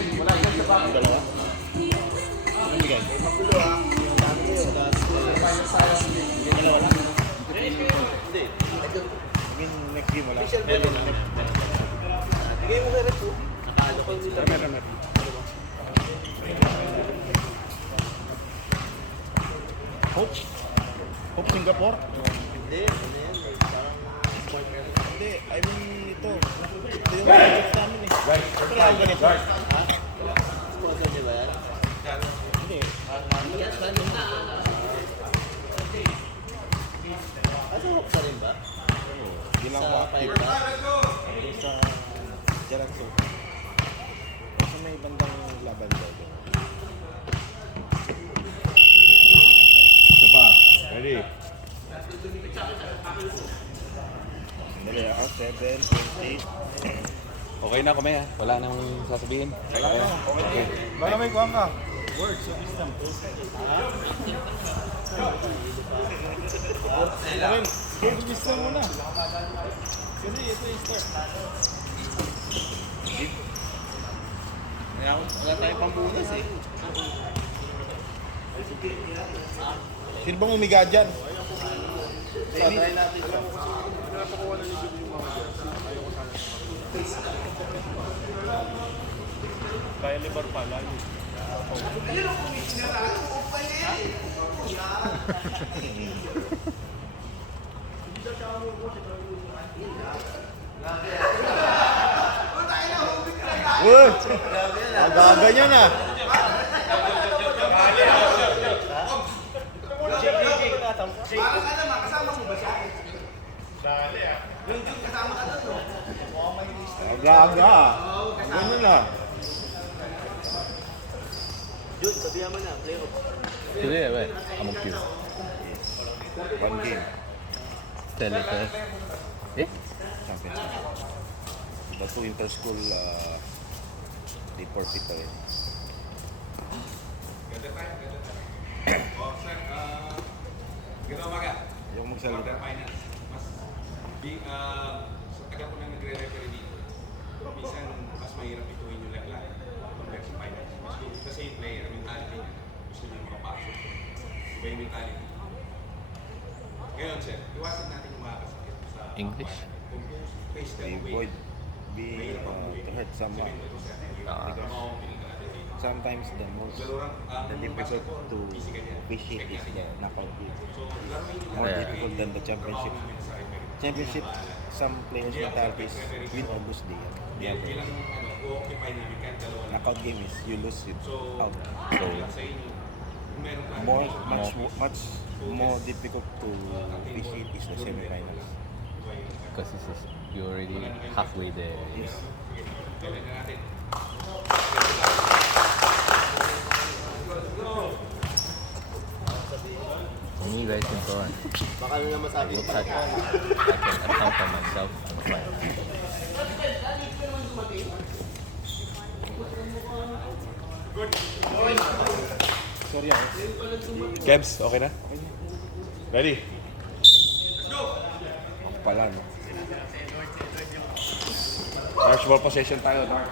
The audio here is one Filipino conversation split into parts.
Yung dalawa? Ano bigay? Magulo ha. Yung dami kayo. Yung dalawa lang? Hindi. Yung next game wala? Official ball. Bigay mo kay Repo. Nakalo ko nila. Meron. Hope Singapore? Hindi. Ano yan? Parang smart meron. Hindi, I mean ito. Ito yung project namin eh. Pero ang ganito. Ha? Sponsor niyo ba yan? Hindi. Asa Hope ka rin ba? Hindi lang ako Sa active. 5 ba? Doon sa Jalanso. Kasi may bandang laban daw. Ito pa. Ready? Dali ako. 7, 20. Okay na kami wala nang sasabihin. Wala na. Okay. Baka may kuha ka. Words of wisdom. Ayun. Words of wisdom muna. Kasi ito yung start. Wala tayong pambunas eh. Sino bang umiga dyan? Try natin. Kaya libar pala. Uy! Ganyan na. Parang ano, kasama mo ba siya? Yung kasama ka doon, no? Aga-aga. Ganyan na. Jun, sabihan mo na, playoff. Today I'm okay. One game. Tell it. Championship. The two inter-school they forfeit already. Yung magsalita. Quarterfinals. Sa taga ko lang nagre-referee dito. Minsan, mas mahirap ituin yung laglag compared sa finals. Mas gusto kasi yung player, ang mentality niya. Gusto niya makapasok. Iba yung mentality. Ngayon, sir, iwasan natin yung makakasakit sa English? kung face the way. Avoid being to hurt someone. Because sometimes the difficult to appreciate is the knockout game. More difficult than the championship. Championship, some players' mentalities win or lose the other. Knockout game is you lose it out. So much more difficult to appreciate is the semifinals. Because you're already halfway there. Yes. For me, very simple. Baka ano na masabi Look ko. at I can account for myself on the fight. Sorry ako. Kebs, okay na? Ready? Ako pala no. Large ball possession tayo, Mark.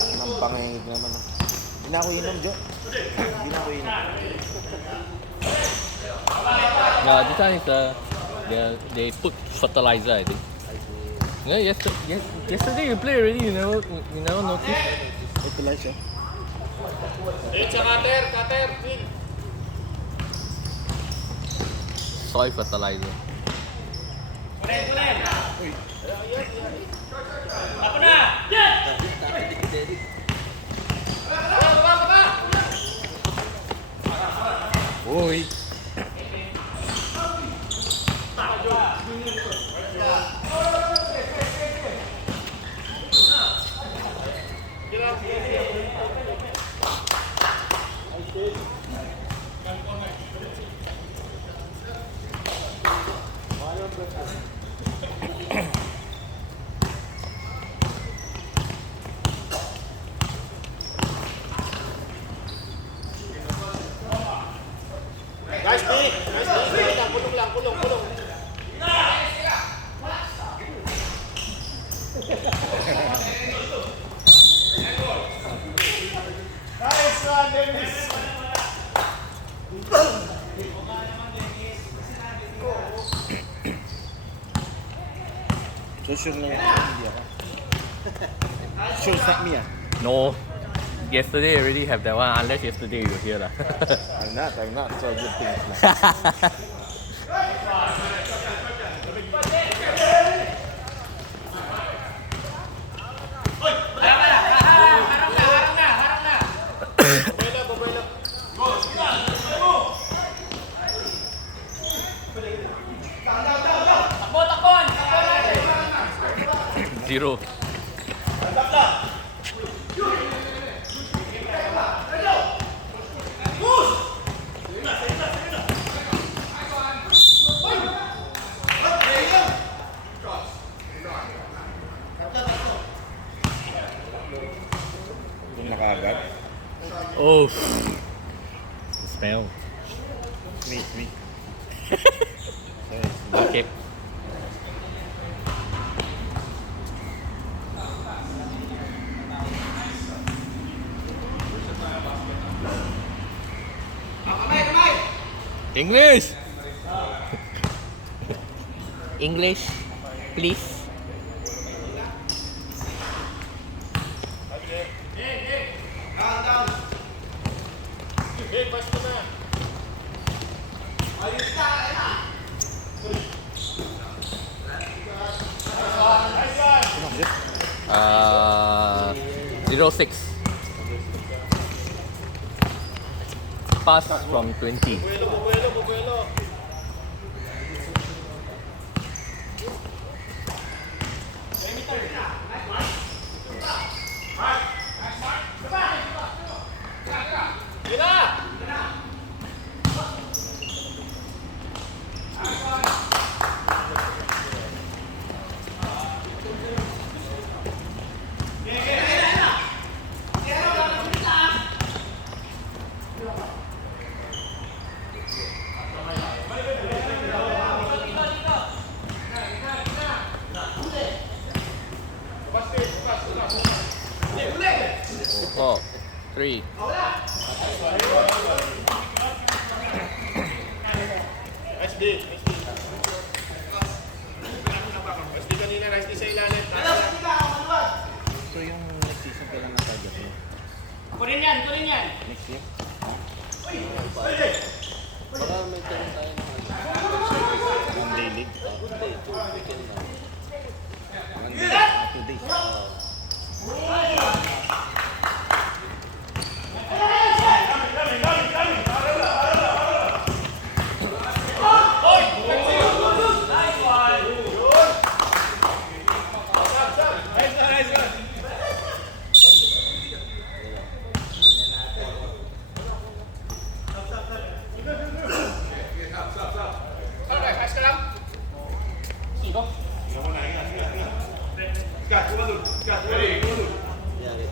Ang pangingig naman. No? Hindi na ako inom, Jo. Hindi na ako inom. No, this one is they put fertilizer, I think. Yeah, yesterday you play already. You never notice. Ito lang siya. Soy fertilizer. Uy! Guys, kulong lang. So sure na yan. Hindi ako. Sure sa me ah. No. Yesterday already have that one, unless yesterday you were here lah. I'm not. So good things lang. Zero. Kung nakaagad. Oh. Smell. Wait. Okay. English! English, please. Uh, 06. Pass from 20. Four, three. So yung next season kailan na target mo? Kunin yan. Next year? Baka may tanong tayo ng One day league? Hindi, 2 weekend lang. One day? 2 days? Yari.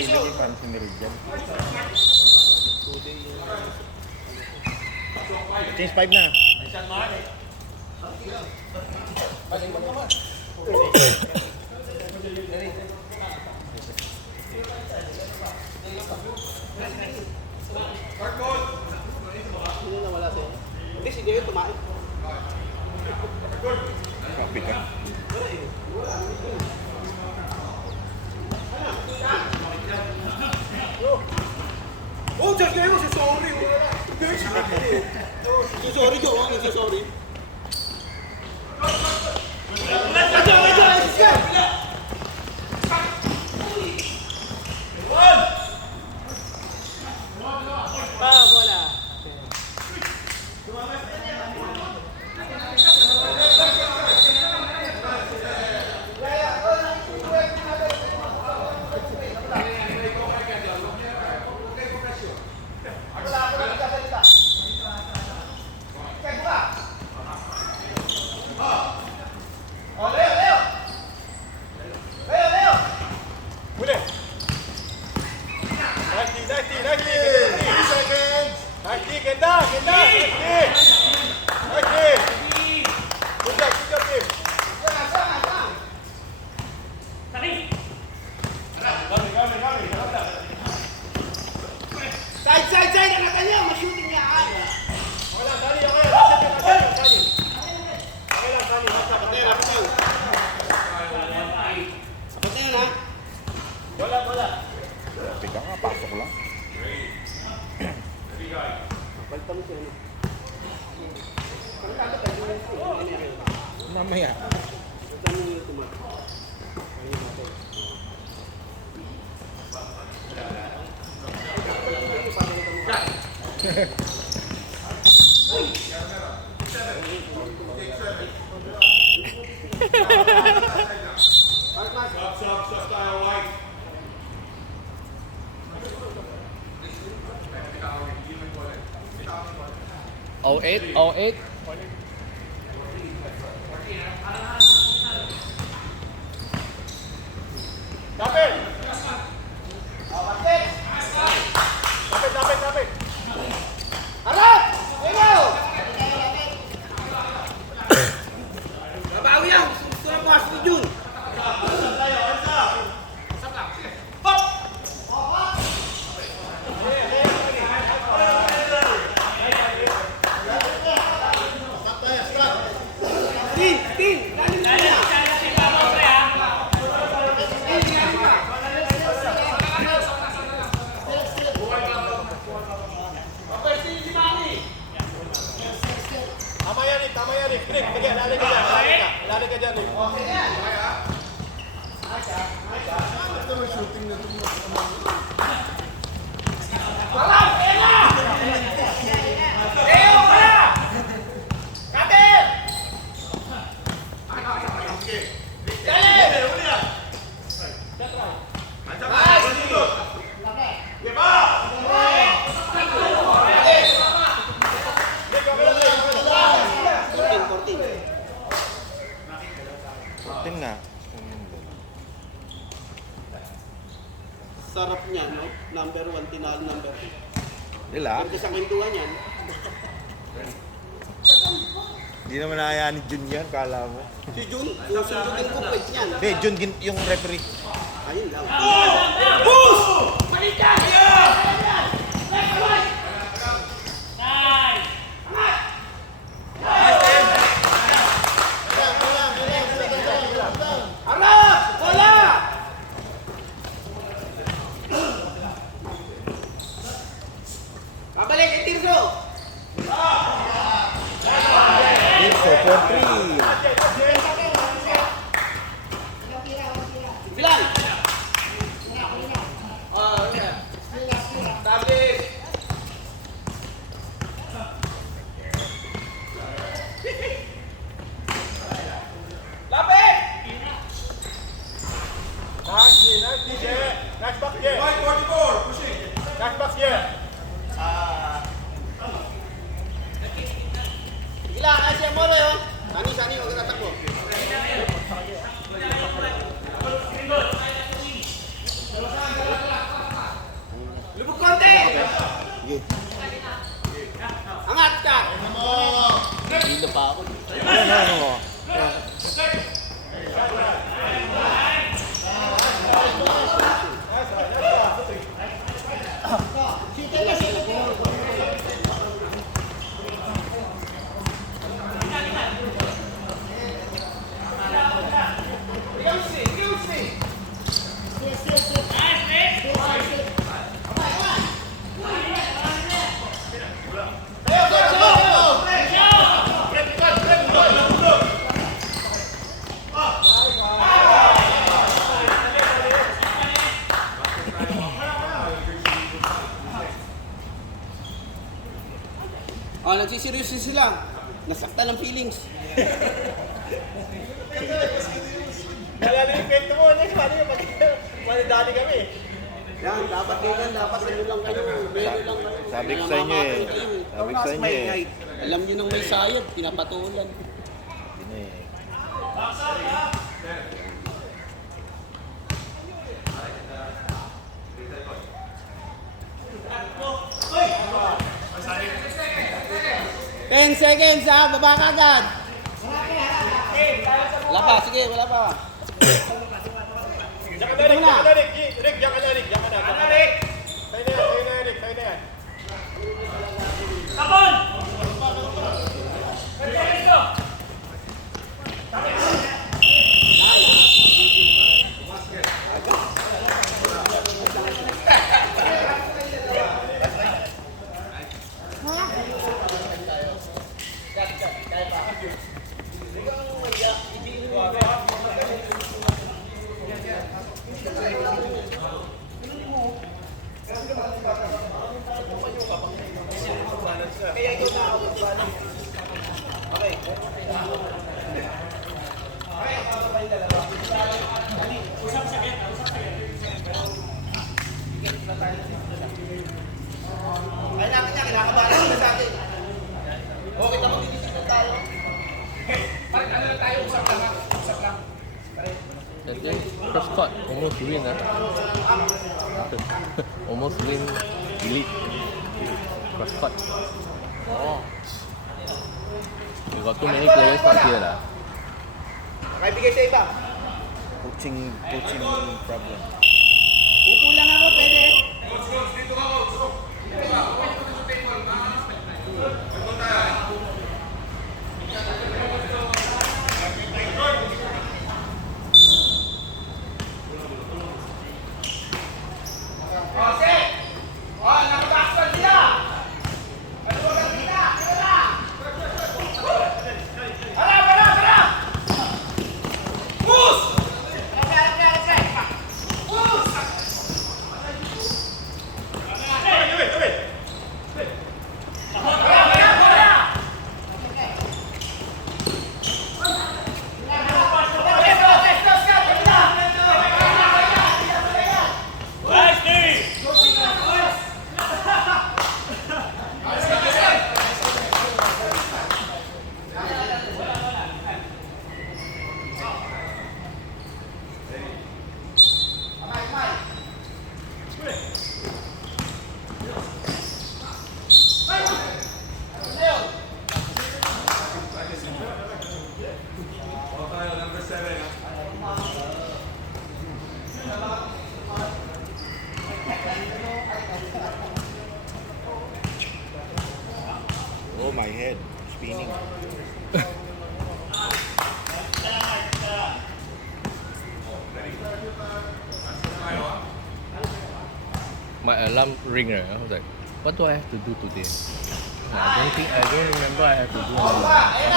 Bibigay pa si Meridian. Change 5 na. Sino na wala sa'yo? Hindi, si David tumain. Copy ka. Oh, Diyos kayo, si sorry. Si sorry, Joe. Si sorry. Bola. Side! Anak ka niya! Ma-shooting niya! Dapat na yun, ha? Grabe ka nga, pasok lang. Balta mo siya, ano? Mamaya. Balta mo yung tumat. Oh eight, oh eight. Harap! Ikaw! Babawi yan! Gusto na bukas ni Jun! Tin! Lalim ka niya! Tama yan, Rick. Rick, lali ka dyan. Lali ka dyan, Rick. Din nga. Sarap niya, no? Number 1, tinalo number 2. Nila? Pwede sa kwentuhan yan. Hindi naman nakayaan ni Jun yan, kala mo. Si Jun, yung sundugin ko point niyan. Hindi, Jun yung referee. Ayun lang. Harap! Bola! Pabalik kay Tirso! Tirso for 3. Bilang! Tablis! Lapit! Nice, DJ. Nice back here. 44, pushing. Nice back here. Gila, kasi mo rin yun. Sani, huwag ka tatakbo. Lubog konti! Sige. Angat ka! Hindi na pa ako. Ano? Oh, nagsiserious sila. Nasaktan ng feelings. Malalim yung kwento mo. Paano yung manidali kami? Yan, dapat ganyan, dapat ano lang kayo, menu lang kayo. Sabi ko sa inyo eh. Sabi ko sa inyo eh. Alam niyo nang may sayad, pinapatulan. Hindi eh. 10 seconds ha, baba ka agad. Wala pa, sige, wala pa. Ito na. That day, Prescott almost win, almost win elite. Prescott. Oh. You got too many players not here lah. Maibigay sa iba. Coaching problem. Upo lang ako, pwede. Oh, my head spinning. My alarm ring, right? I was like, what do I have to do today? I don't remember I have to do anything.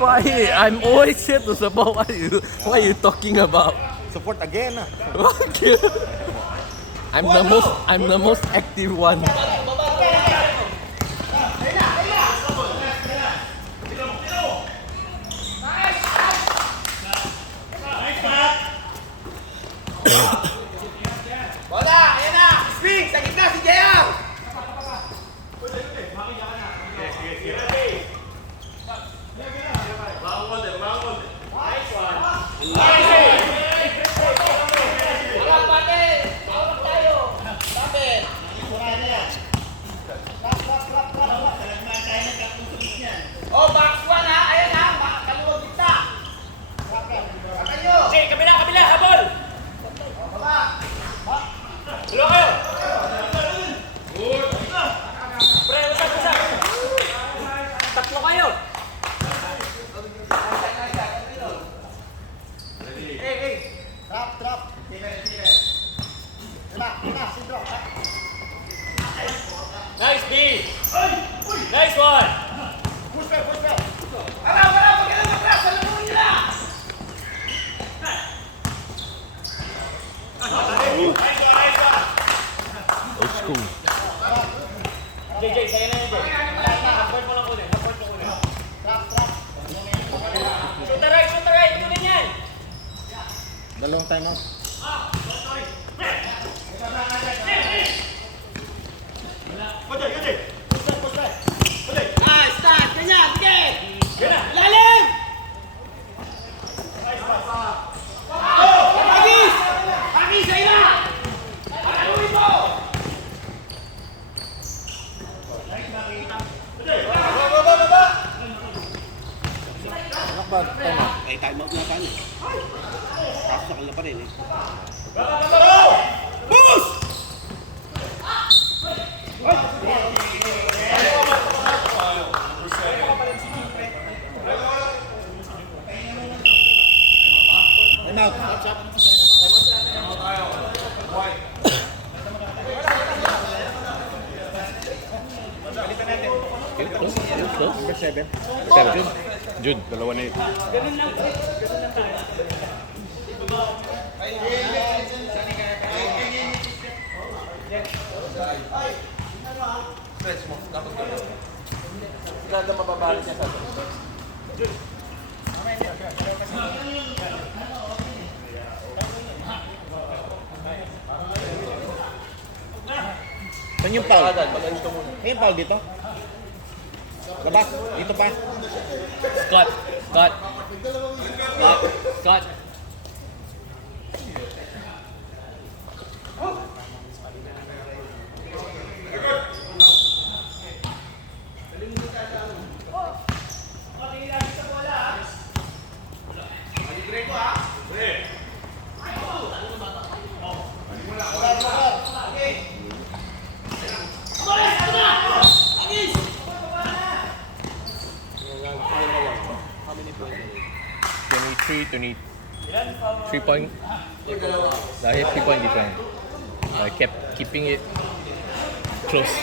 Why? I'm always here to support. What are you talking about? Support again. I'm the most active one. Wala, ayan na. Swing, sa gitna si JR. Oh, box one ha. Ayan ha. Kaluwag kita. Kayo. Okay, kabila, habol! Baba. Dalawa kayo! Pre, usap! Tatlo kayo! Drop. Nice D! Nice one! Push back. Araw, magkailan ka press. Alam mo nila. Old school. JJ, sa'yo na yun, Jay. Support mo lang ulit. Shoot the right! Kunin yan! Dalawang time out. Nice, ganyan, sige. Yan na! Lalim. Hagis, sa ila. Hagis mo. 7. Seven. June. Dalawa na ito. Ganda mababalik niya sa Saan yung foul? agad, pag-ayos ka muna. May foul dito? Labas, dito pa. Scott. Scott. Scott. Scott. How many points? 23 point. Dahil 3-point difference. I kept keeping it close.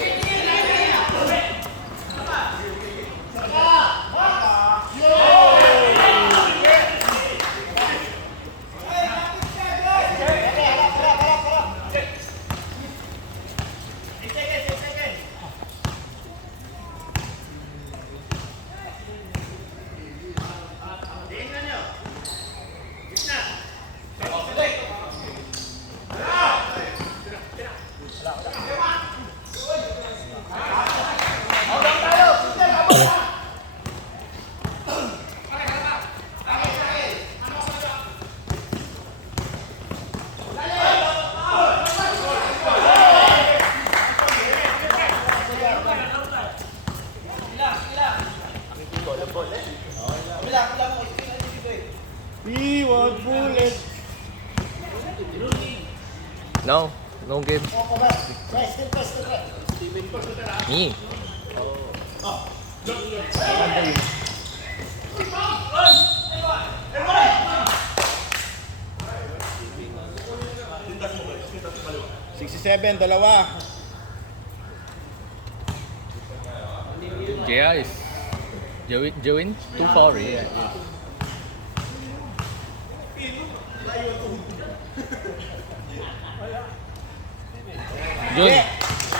Iwag bullet. No. No game. Me. $67, dalawa. JR is Jowin 2-4 yeah. Jun.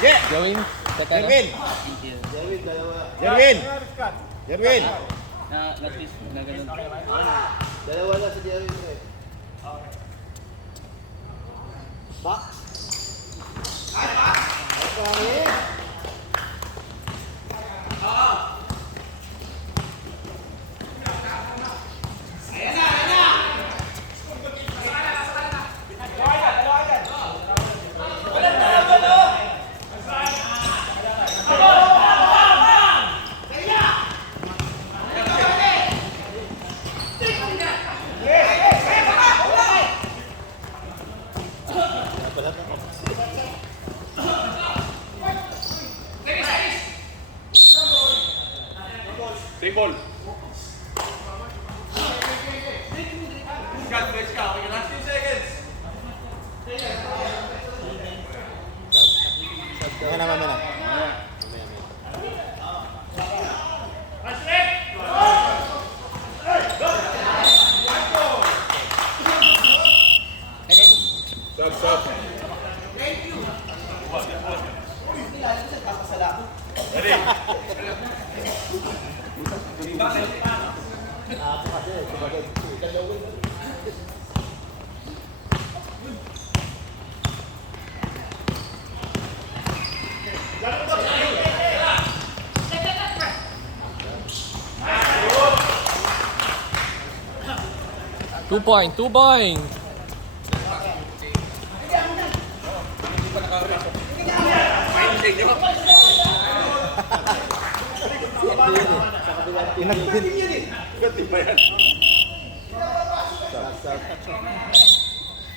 Yeah. Jowin. Kata na? Jerwin. Jerwin, dalawa. Jerwin. Jerwin. Dalawa lang sa Jerwin. Box. Mamaya. 2 point, 2 point.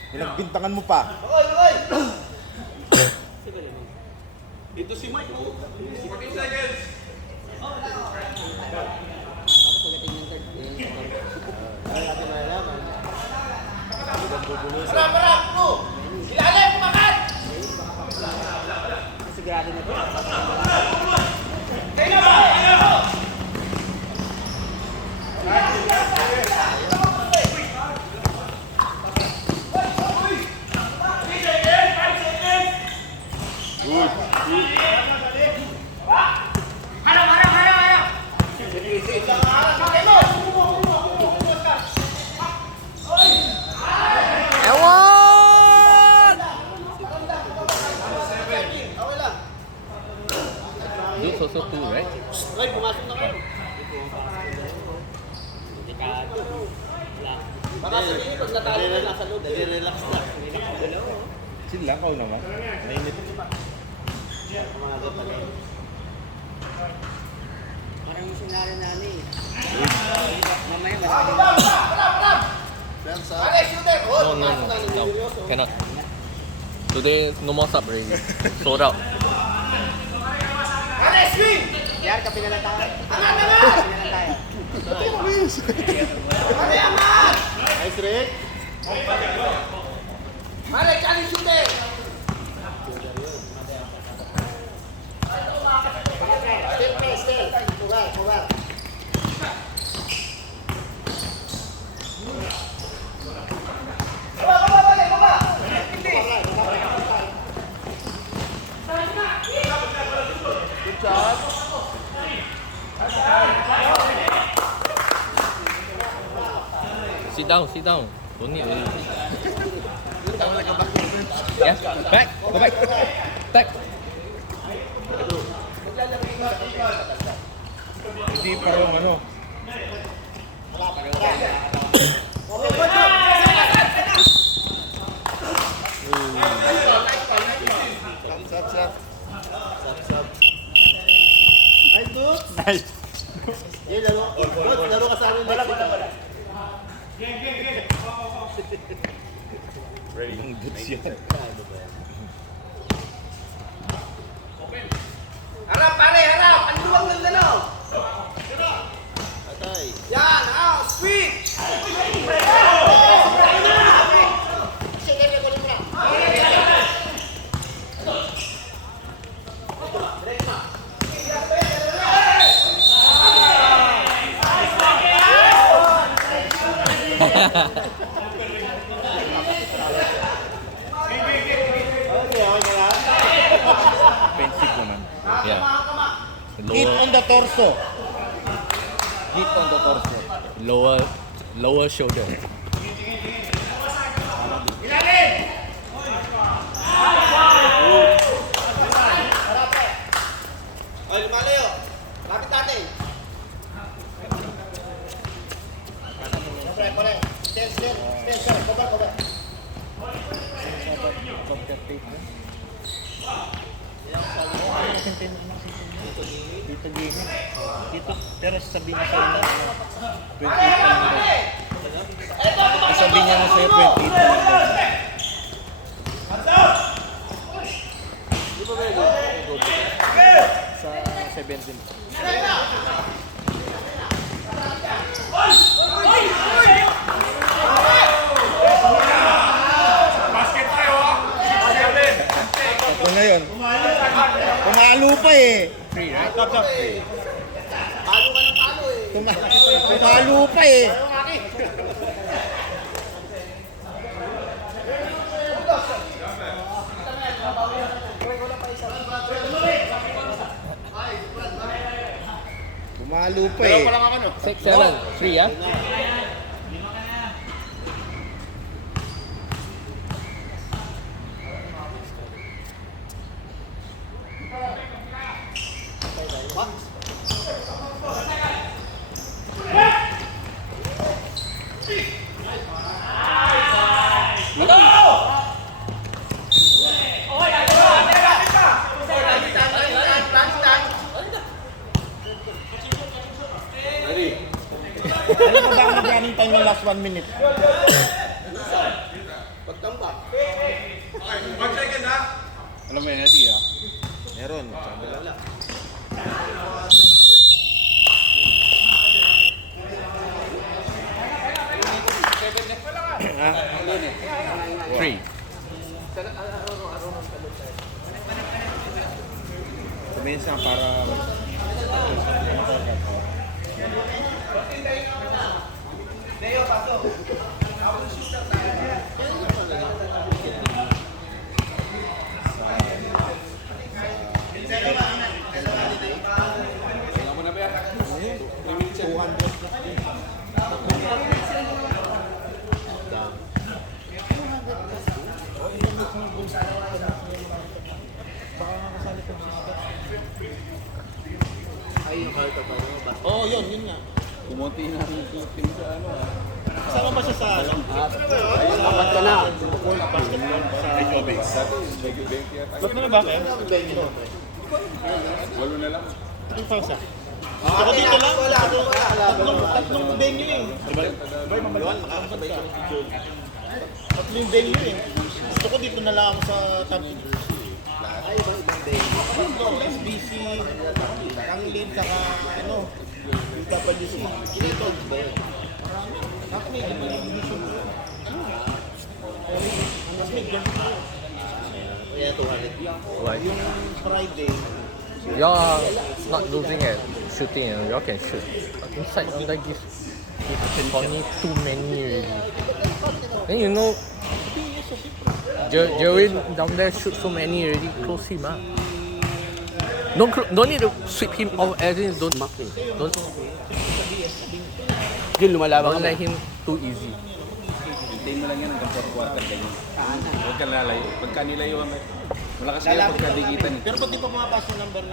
Pinagbintangan mo pa. Ito si Mike. 14 seconds. Ay, natin malalaman. Ibang bubulusan. Parang mo! Ilalim, kumakat! Sigurado na ito. Kaya ba? also 2, right? Ay, pumasok na kayo. Delikado. Wala. Baka sabihin pag natalo na nasa loob. Nag-relax na. Sila, kao naman. Mainit. Kumagat na rin. Parang yung sinari na ano eh. Mamaya mas Pare, shooter! Oh, No, no, pumasok no, na. no. Seryoso. Cannot. Today, no more sub already. Sold out. Pare, swing! Yar, kape na lang tayo. Angat, angat! Kape na lang tayo. Pare, angat! Nice, Rick. Pare, challenge shooter! Still play, still. Kuwal, kuwal. Sit down, sit down. Don't need already. Yeah, back, go back. Back. Hindi pa yung ano. Nice, dude. Nice. Yan, laro. Dude, laro ka sa amin. Wala. Yung goods yan. Harap, pare, harap! Ang luwag ng dalaw! Atay. Yan, switch! Offensive naman. Yeah. Hit Lower, on the torso. Hit on the torso. lower shoulder. Ay, lumalayo. Lapit natin. Pare, pare. Stand. Cover. Dito game. Dito, pero sabihin niya sa'yo na 28 pa lang daw. Sabihin niya na sa'yo 28 pa lang daw. Di ba may go? Sa 17. Ito na yun. Pumalo pa eh. Palo ka ng palo eh. Pumalo pa eh. Pumalo pa eh. 6, 7, 3, yeah? Ano ba ang running time ng last 1 minute? Pagtambak. Okay, 1 second ha. Alam mo yun, Nati ah? Meron. Sabi lang. Three. Sabihin sa para... yun nga. Pumunti na rin yung team sa ano ah. Kasama ba siya sa ano? Apat ka na. Ba't mo na ba kayo? Walo na lang. Yung pangsa? Ako dito lang. Tatlong venue eh. Tatlong venue eh. Gusto ko dito na lang ako sa top SBC, Tanglin, saka ano, yung WC. Dito ba yun? Tapos may division ko. Mas may ganito. Kaya 200. Why? Yung Friday, Y'all not losing at shooting, and y'all can shoot. But inside under this Tony too many already. Then you know, Jerwin down there shoot so many already. Close him ah. Don't need to sweep him off. As in, don't Yun, lumalaban don't ka let him too easy. Hintayin mo lang yan hanggang 4 quarter ganyan. Huwag ka lalayo. Pagka nilayo ang malakas kayo pagkadikitan eh. pero pag di pa pumapasok yung number 9.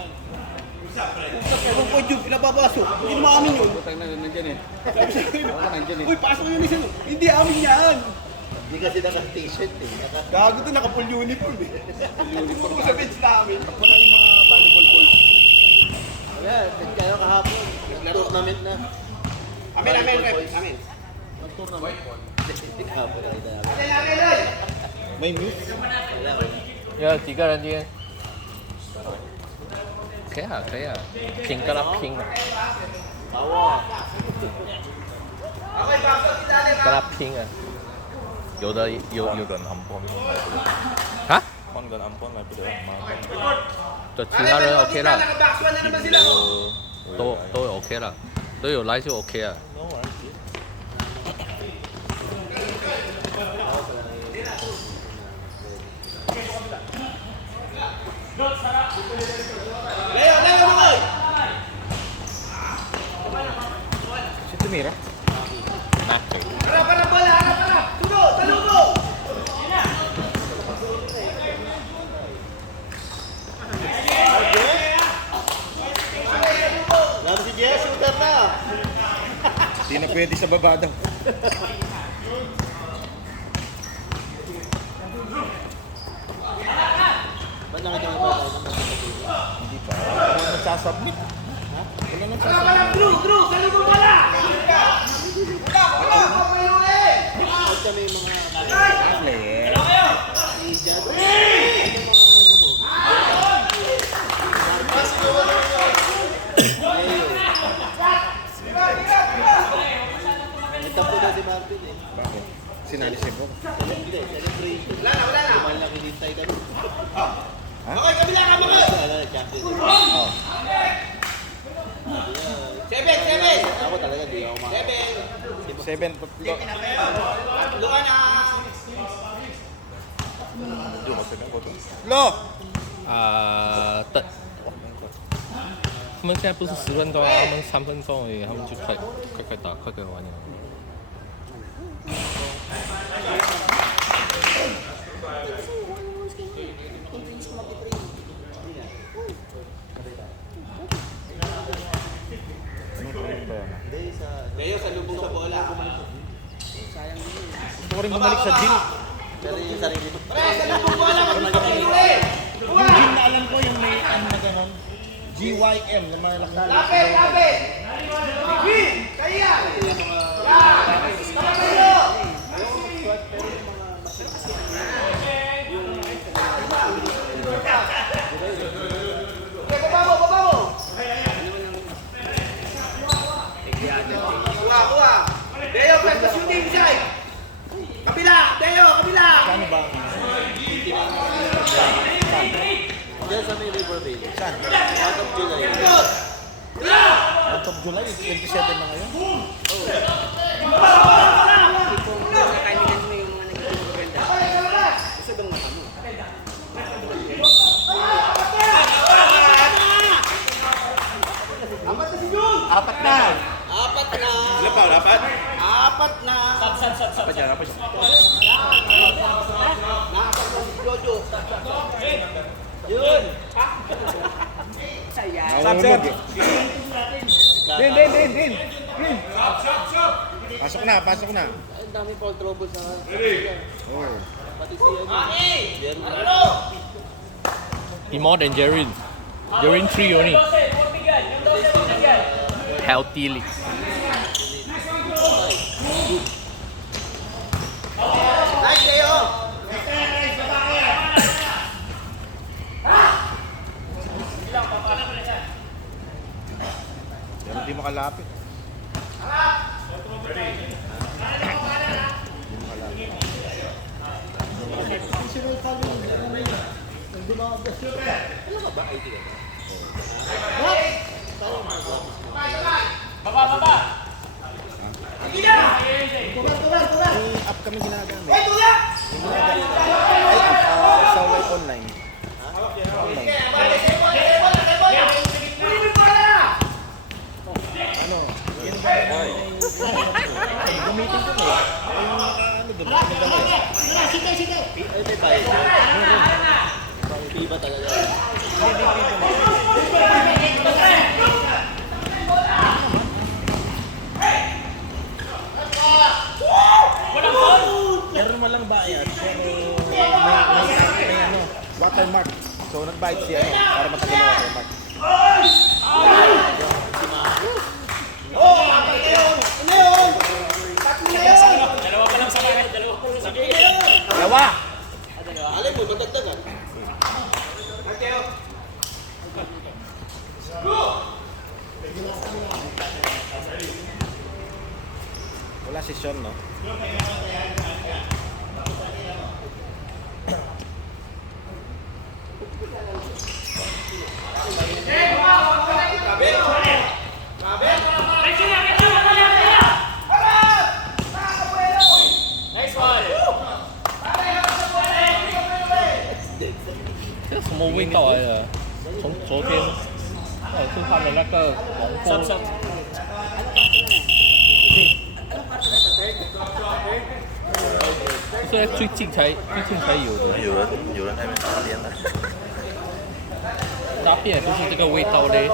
Ewan ko yun, pinapapasok. Hindi naman amin yun. Putang na nandyan eh. Nandyan eh. Uy, pasok yun isa. Hindi amin yan. Hindi kasi naka-t-shirt eh. Gago to, naka-full uniform eh. Uniform ko sa bench namin. Wala yung mga volleyball balls. Wala, kayo kahapon. Tournament na. Amin. Tournament. Kahapon na may news? Yeah, 几个人今天？可以啊，可以啊，拼跟他拼啊，跟他拼啊！有的有人很崩啊，换个安放来不得吗？对，其他人 OK 了，都 OK 了，都有来就 OK 了。 Leo mga! Si Tumira? Harap bola! Tulo! Talugo! Lalo si Jess, shooter na! Hindi na pwede sa baba daw. Ba't nakita mo ba? Hindi pa. Wala nagsasubmit. Wala nagsasubmit. Drew! Talugo bola! Ba't kami yung mga... Player. Nagtampo na si Marvin eh. Bakit? Sinali si Bro. Hindi, celebration. Wala na. Kumain lang hinintay kami. Okay, kabila ka mga! Ano, champion. Oh. Seven! Ako talaga, di ako mga... 7, tatlo. Luka na! Lo! 等。他们现在不是10分钟啊，他们3分钟而已，他们就快打，快完了。 Leo, sa lubong sa bola. Gusto ko rin bumalik sa gym. Pero yung sarili mo. Sa lubong bola, mag-uli! Yung gym na alam ko, yung may ano na gano'n. GYM, yung mga laksa. Lapit! Kaya! Tama kayo! Baba mo! Kuha! Deo, press the shooting side! Kabila! Deo, kabila! Ano ba? Diyan sa may Rivervale. Saan? Out of July. Out of July? 27 na ngayon? Apat na! Ilan pa? Dapat? Apat na! Apa dyan? Jojo! Yun! Nahulog eh. Din. Pasok na. Ang dami foul trouble sa Oh. pati si He more than Jerin. Jerin 3 only. Healthy league. Nice kayo! Pero hindi makalapit. May app kami ginagamit. Ay, sa web online. Online. Ano? Yan ba? Gamitin ko eh. Ay, yung ano doon. Ay, may bayad. Iba talaga. Meron naman lang bayad, pero may ano, watermark. So nagbayad siya para matagal yung watermark. Dalawa! Alin mo, magdagdagan. Wala si Sean, no? Nice one! 这什么味道来的？从昨天，是他们那个红锅。现在最近才有的，有人还没打脸呢。大便不是这个味道嘞。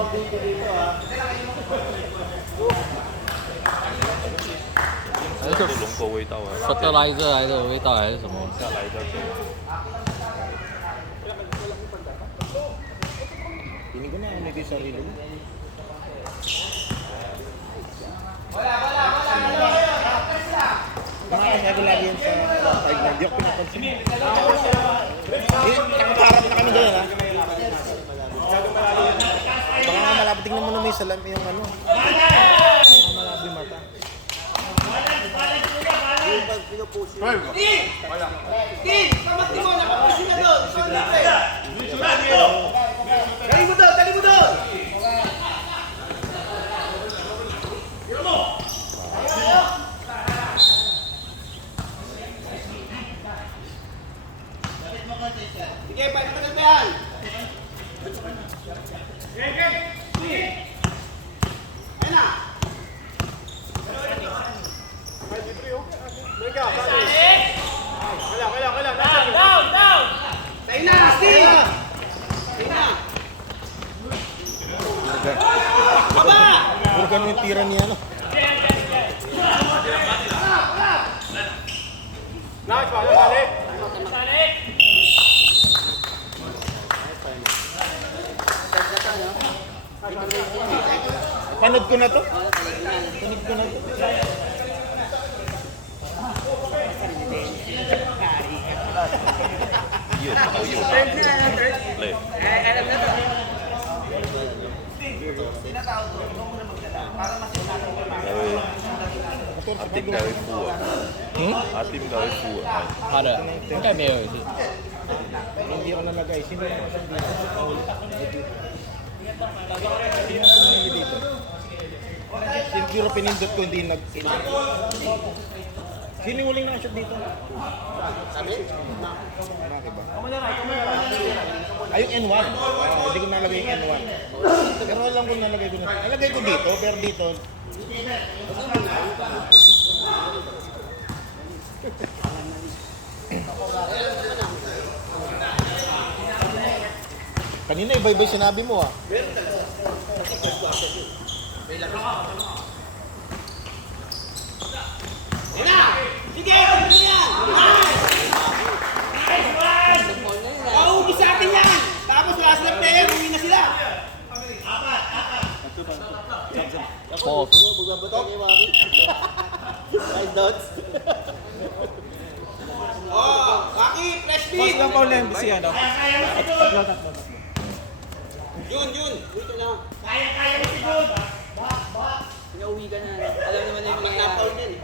还是龙果味道啊？fertilizer 来的味道还是什么？下来的。Pinig ko na, may di sarili mo. Nakakasyago lagi yan sa side na. Di ako pinapansin. Nakaparap na kami doon, ha? Baka nga malapit. Tingnan mo na may salam yung ano. Baka malapit yung mata. Yung pag pinupush yun. Pamati mo, nakapush na doon. Dali mo doon! Sige, balik mo na yan! Ayan na! Down! Tayo na, Steve! Tayo na! Baba! Puro ganun yung tira niya, no? Panood ko na to. Atim gawin buah. ，Atim gawin buah. 他的应该没有也是。 Hindi ako nalagay. Sino yung nasa dito? Sino yung pumili dito? Siguro pinindot ko hindi nag... Sino yung huling nakashot dito? Sabi? Maki ba? Ay, yung N1. Hindi ko nalagay yung N1. Pero alam ko nalagay ko na. Nalagay ko dito, pero dito. Kanina iba-iba yung sinabi mo, ah. Sige! Mauubos sa atin yan! Tapos wala sila player, uwi na sila! Pause. Nice dots. Oh, Maki, fresh beat! Lang Paul yan, si ano. Yun, dito na. Kaya mo si Good. Pinauwi ka na. Alam naman na yung mga Paul din.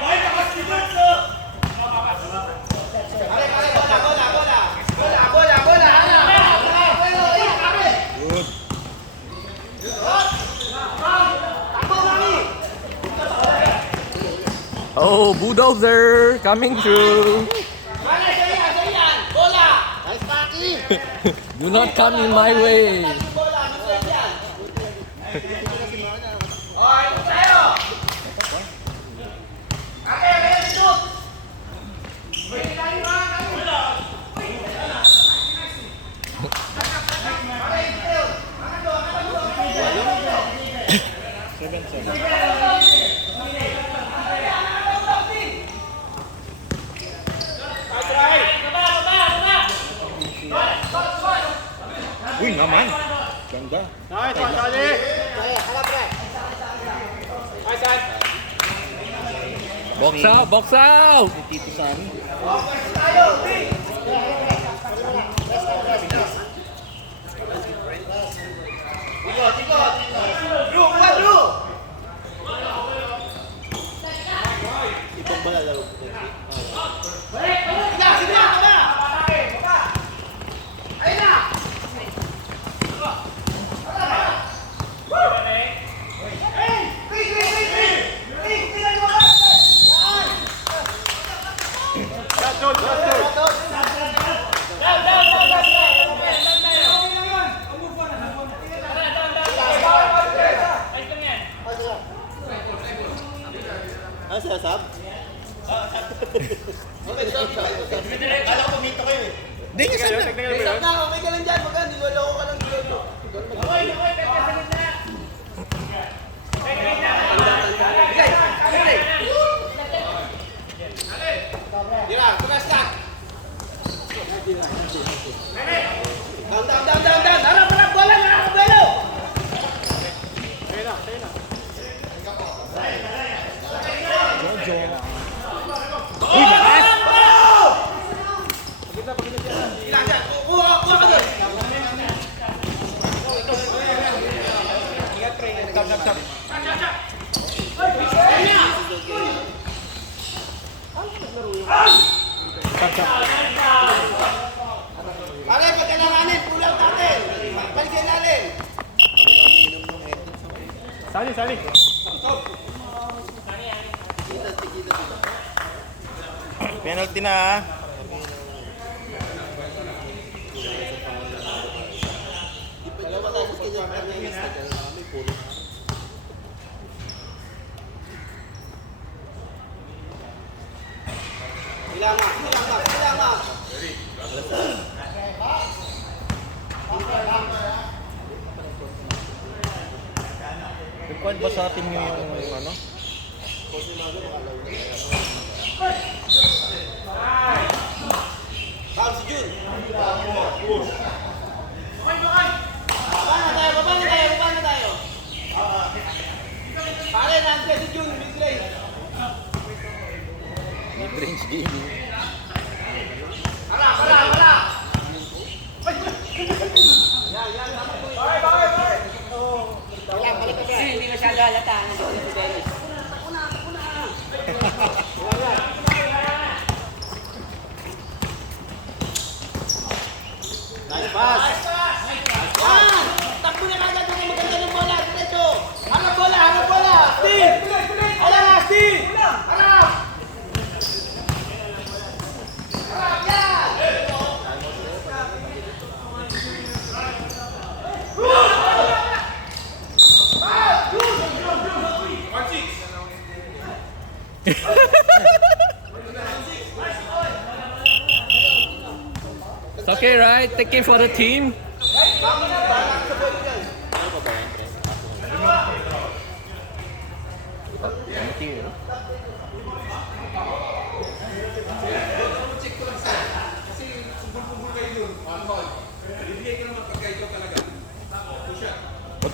Boy, takas si Good, so. Oh, bulldozer coming through. Nice, Maki! Do not come in my way. Uy, naman. Ganda. Box out, box out. Tito San. Ibang bala laro. Ano sila, Sab? Okay, Sab. Kala ko mito kayo eh. Hindi, isa na. Sab na, okay ka lang dyan. Magka, niloloko ka lang dito. Dira, tunas ka. Down. Harap, bola, harap, belo. Uy, lakas. Ilang dyan. Kuha ka dyan. Pare, pagkailanganin, pulang natin. Balikin natin. Sali. Penalty na ah. Kailangan. Required ba sa atin yung ano? Foul si Jun. Baba na tayo. Pare, nandiyan si Jun, mid-range. Mid-range gaming. Wala. Hindi masyado halata. Nice pass. Takbo na kagad kung maganda ng bola. Diretso. Harap bola. Steve. Steve. Harap. It's okay, right? Taking for the team.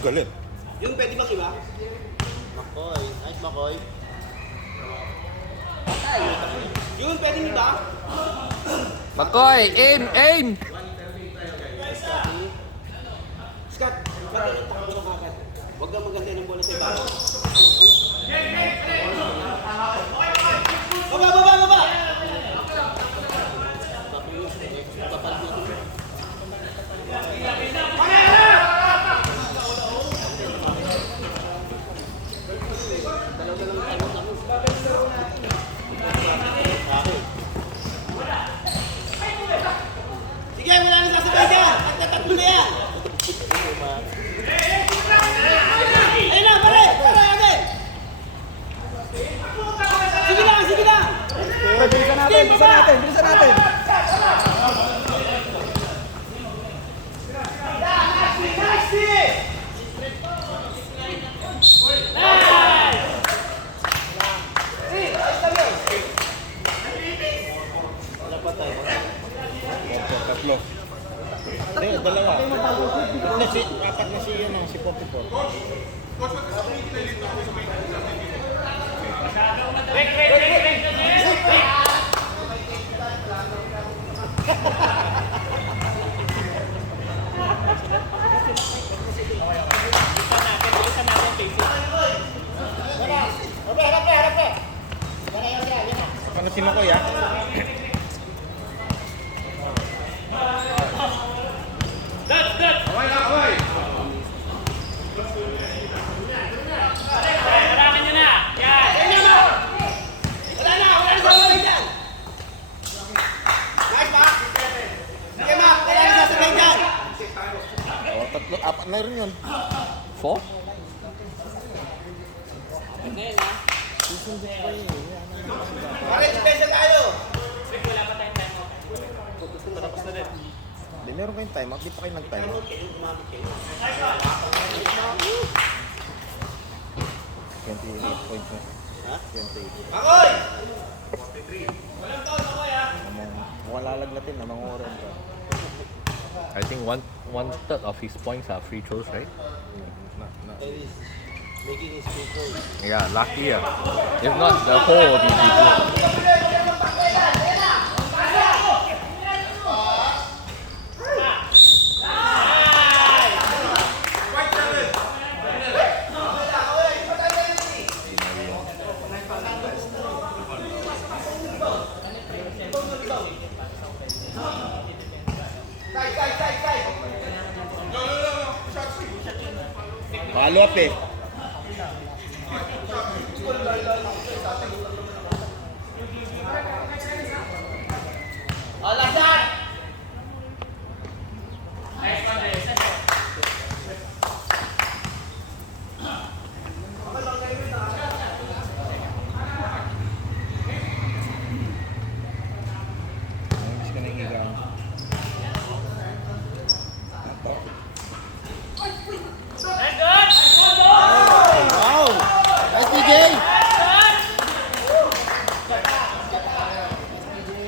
galit. Yung pwede ba iba? Makoy. Nice, Makoy. Yun, pwede ba? Makoy, aim! Scott, bakit yung takbo ka agad? Huwag kang maganda ng bola sa iba. Baba! Sige, wala nang sasabay dyan. Tatlo na yan. Ayun na, pare agad. Sige lang. Bilisan natin. Tatlo. Hindi, dalawa. Apat na si 44. Ano si Makoy, ah? Wala na sasabay dyan. Nice, Mark. Sige, Mark, wala na sasabay dyan. Tatlo, apat na rin yun. 4? Pare, special tayo. Hindi, meron kayong time out. Di pa kayo nag-time out. 28 points na. Ha? 28. Makoy! Mukhang lalagnatin na mga oran ka. I think one third of his points are free throws, right? Making his people. Yeah, lucky. If not, the whole will be GG. Follow up eh. Alasan! Nangis ka na yung higa. Wow! Nice DJ!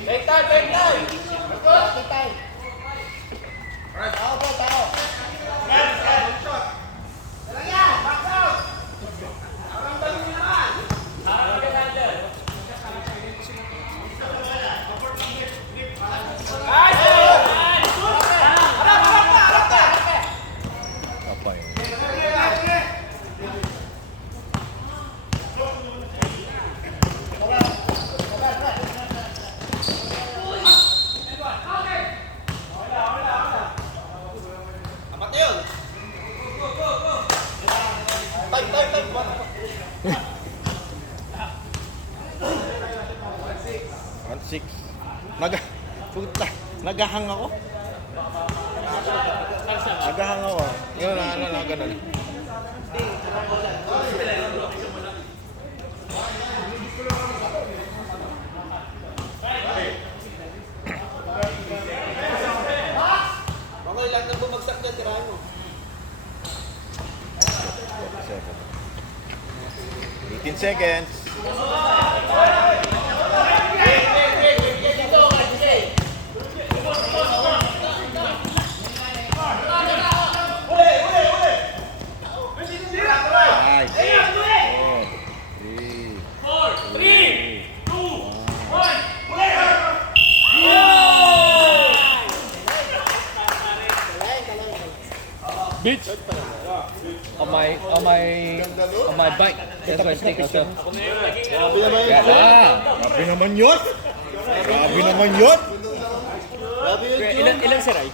Break time! Apa yun? Apat na yun. Time. 1-6. Puta, nagahang ako. Nagahang ako. Yun, ganun. Makoy, lahat ng bumagsak dyan, tirahan mo. 18 seconds. bitch. On my bike. That's why I take myself. Grabe naman yun. Yeah. Grabe naman yun! Grabe naman yun! Grabe yun, Jun. Ilan si Rai?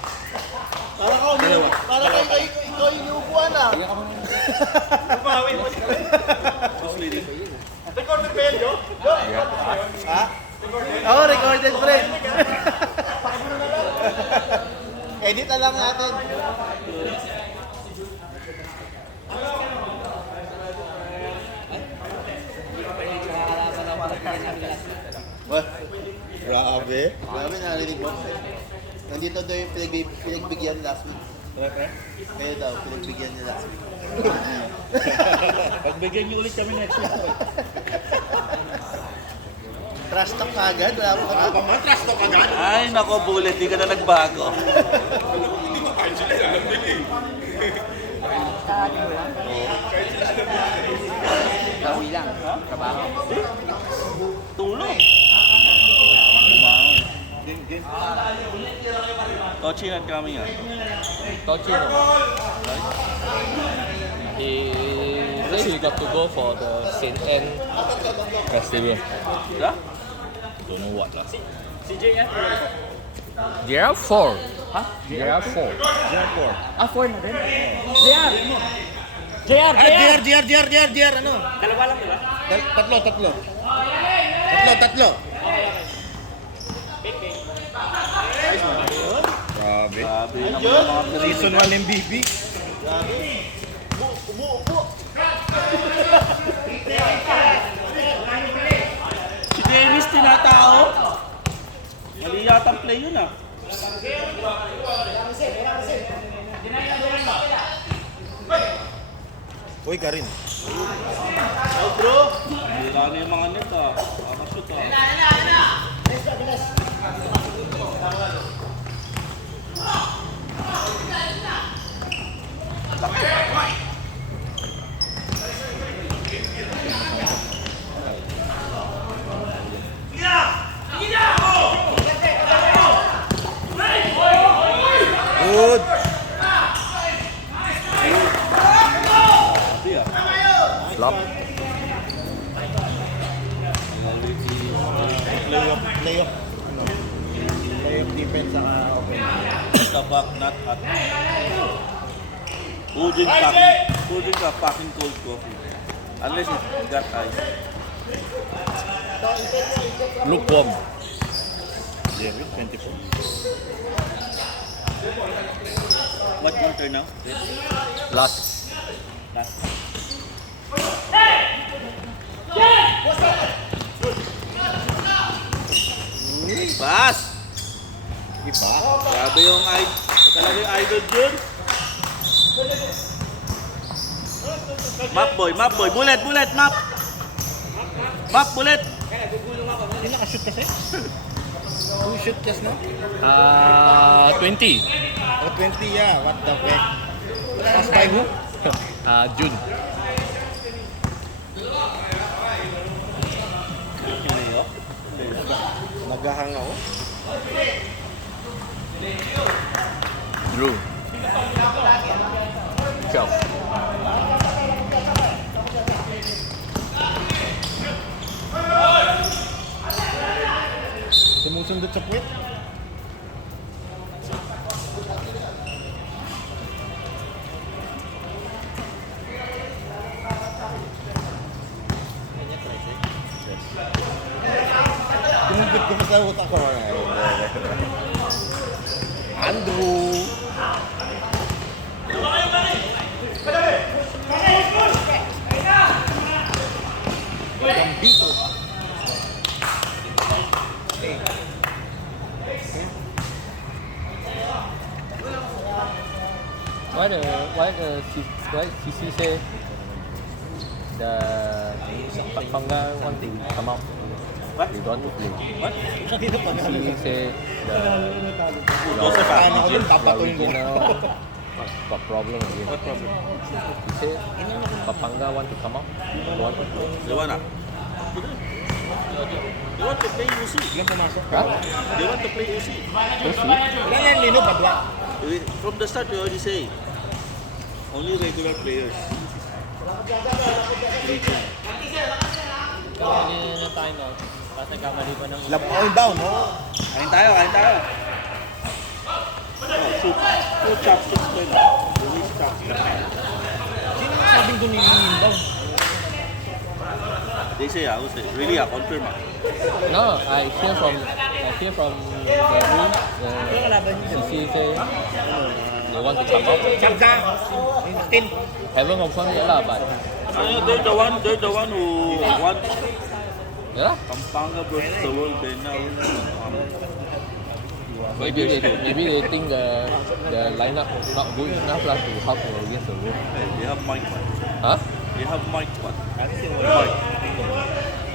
Para ka umiupo. Para kayo ikaw yung iupuan ah. Bumawin mo siya. Recorded ba yan, Joe? Ha? Oo, recorded friend. Edit na lang natin. What? Grabe. Grabe, narinig mo. Nandito daw yung pinagbigyan last week. Kayo daw, pinagbigyan niya last week. Pagbigyan niyo ulit kami next week. Trash talk ka agad, wala mo ka. Ay, nako, Bullet. Di ka na nagbago. Gawi lang. Trabaho. Tulog. Tochi not coming ah. Tochino. He said he got to go for the Saint Anne Festival. Yeah? Don't know what lah. Si Jay yan? There are 4. Huh? There are 4. Ah, 4 na din? JR! JR! JR, ano? Dalawa lang, diba? Tatlo. Grabe. Grabe naman mga Season 1 MVP. Umuupo. Si Dennis tinatao. Mali yata ang play yun ah. Uy, Karin. Oh, bro. Bira na yung mga net ah. Makashoot ah. Good. Flop. Playoff defense sa open. Tabak, not hot. Who drink a fucking cold coffee? Unless it got ice. Lukewarm. Jerry, 24. What quarter now? Last. Last. Pass! Iba. Grabe yung talaga yung idol dun. Map boy, bullet, map! Map, bullet! Hindi nakashoot kasi. 2 shoot just now. 20. Oh, 20, yeah. What the fuck? Pass by who? June. Naghahang ako. Drew. 12. Sumusundot sa puwet. Tumugod ko sa utak ko. Andrew! Gambito! Why CC say the Pampanga want to come out? What? You don't want to play. What? CC say the Joseph ah. Ano ko dun, tapat ko yung buka. original got problem again. What problem? He say Pampanga want to come out. Don't want to play. They wanna? They want to play UC. Ilang pumasok? Huh? They want to play UC. We'll see. Ilan yan, Lino? Badwa? From the start, we already say. Only regular players. Region. Kamali na ng timeout. Tapos nagkamali pa ng Lab all down, no? Kain tayo, kain tayo. Oh, two chopsticks pa yun. Release chopsticks. Sino sabing doon down? They say, who say? Really, confirm. No, I hear from the room. The CC say they want to come out. Sabda! Still. Haven't confirmed yet lah, but They're the one who won yeah. Pampanga versus the world. Then now, Maybe they think the lineup not good enough lah to help against the room. they have Mike. Huh? They have Mike. What?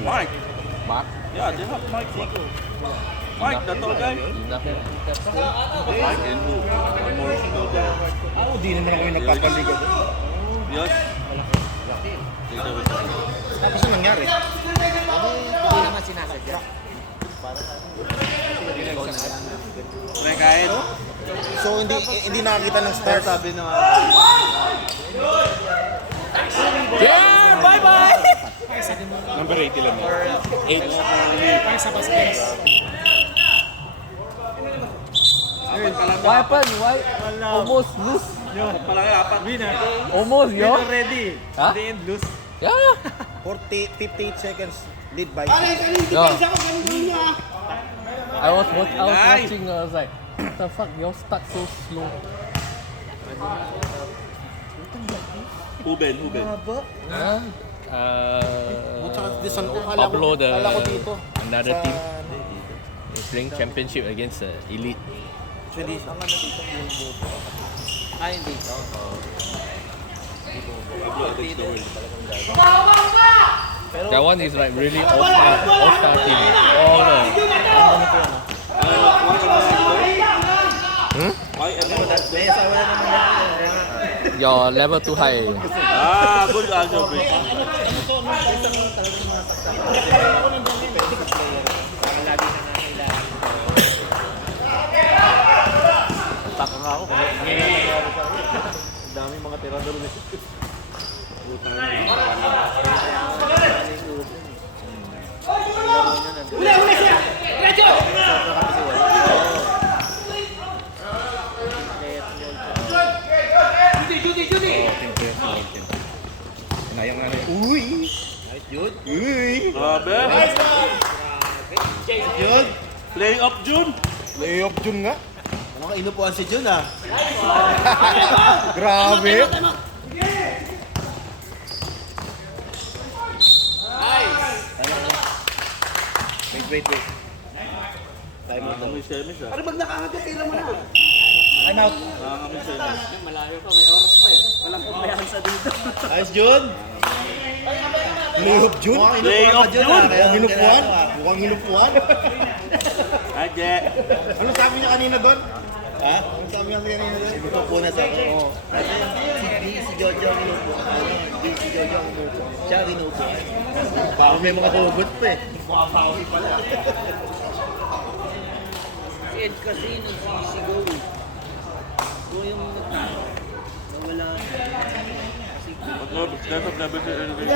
Mike. Mark? Yeah, they have Mike. What? Mike, the tall guy. Enough. Mike and who? One more still there. Di naman ako yung nagpapaligo doon. Yes. Tapos yung nangyari? Hindi naman sinasadya. May kahit. So hindi nakakita ng stars. Sabi na Yeah, bye-bye! Number 80 lang yan. 8. What happened? Why? Almost lose. palaki apat. Almost, yo. ready. Huh? The end lose. Yeah. 58 seconds lead by No. I was watching. I was like, what the fuck? Y'all start so slow. Who Ben? Huh? this one. Pablo, Kala ko dito. another Sa- team, is playing championship against the elite. Actually, ang ano dito yung buto. Ay, hindi. That one is like really all-star team. Oh no. Why Your level too high. good answer, Chris. Taka nga ako. Ang daming mga tirador na. Inayang nga na yun. Uy! Nice, Jun. Uy! Grabe. Jun! Playing up June. Playoff Jun nga. Mukhang inupuan si Jun ah. Grabe! Wait. Miss. Ano pag nakahagat, kailan mo na? I'm out. Miss. Malayo pa, may oras pa eh. Walang kumpiyansa dito. Nice, Jun! Playoff Jun? Playoff Jun. Mukhang inupuan. Mukhang inupuan. Aje. Ano sabi niya kanina doon? Ha? Ano sabi niya kanina doon? Inupo na sa akin. Oo. Si Jojo ang inupuan. Si Jojo ang inupuan. Siya ang inupuan. Baka may mga hugot pa eh. Si Ed kasi si Go. Go yung nawala. Never said anything.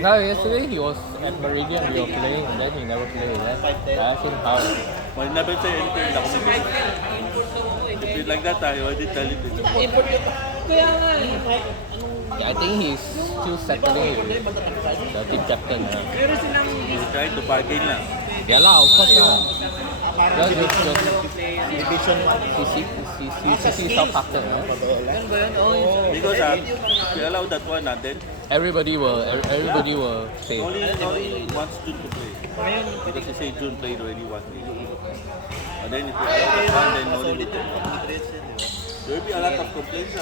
No, yesterday he was at Meridian. We were playing, and then he never played. Then I asked him how. Well, never say anything. If it's like that, I already tell it. Kaya nga eh. I think he's still settling with the team captain. Pero silang He's trying to bargain lang. Yeah lah, of course lah. Just Division 1. CC Southampton. Ganun ba yun? Oo. Because we allow that one, then Everybody will say. only wants June to play. Because they say June played already one day. And then if you allow that one, then only with them. There will be a lot of complaints.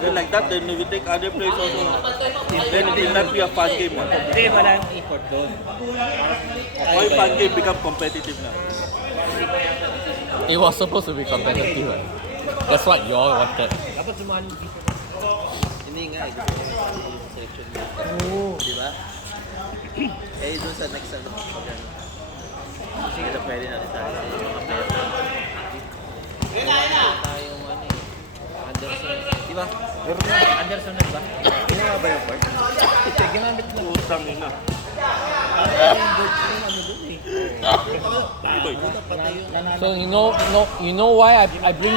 Then like that, then we take other players also. Then it will not be a fun game. Hindi, wala yung import doon. Why fun game become competitive now? It was supposed to be competitive. Right? That's what you all wanted. Dapat sumahan yung dito. Hindi nga eh. Section mo. Oo. Di ba? Eh, doon sa next ano. Sige na pwede natin tayo. Kaya na! Tayong ano eh. Anderson. Di Di ba? Anderson na ba? Ginawa ba yung part? Ginamit lang. Utang nila. So you know why I bring